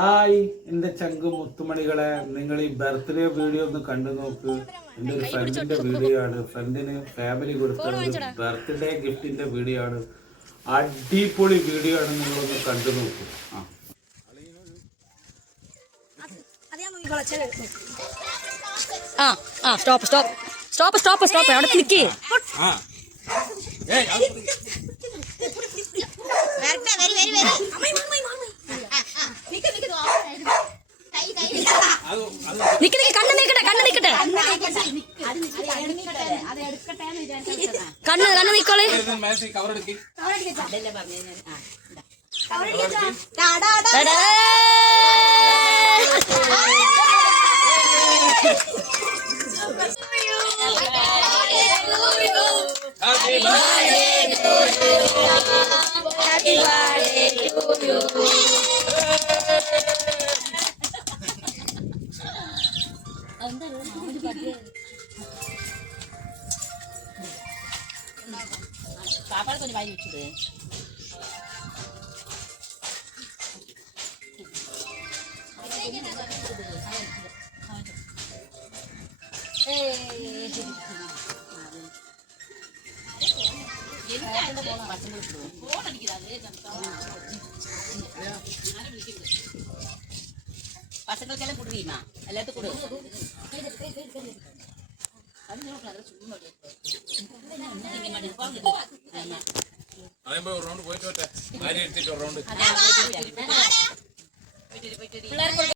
Hi എന്റെ ചങ്ക് മുത്തുമണികളെ, നിങ്ങൾ ഈ ബർത്ത്ഡേ വീഡിയോ ഒന്ന് കണ്ടു നോക്ക്. എൻ്റെ ഒരു ഫ്രണ്ടിന്റെ വീഡിയോ ആണ്. ഫ്രണ്ടിന് ഫാമിലി കൊടുത്ത ബർത്ത്ഡേ ഗിഫ്റ്റിന്റെ വീഡിയോ ആണ്. അടിപൊളി വീഡിയോ ആണ്, നിങ്ങളൊന്ന് കണ്ടു നോക്കൂ. സ്റ്റോപ്പ് അവിടെ നിൽക്കേ. നിക്ക് കണ്ണ് നീക്കട്ടെ കണ്ണ് നീക്കോളെ. സാപ്പാട് கொஞ்சம் വായി വെച്ചത്. பசங்களுக்கெல்லாம் கொடுவீமா எல்லாத்துக்கும் கொடு. ஒரு ரவுண்டு போயிட்டு வரேன்.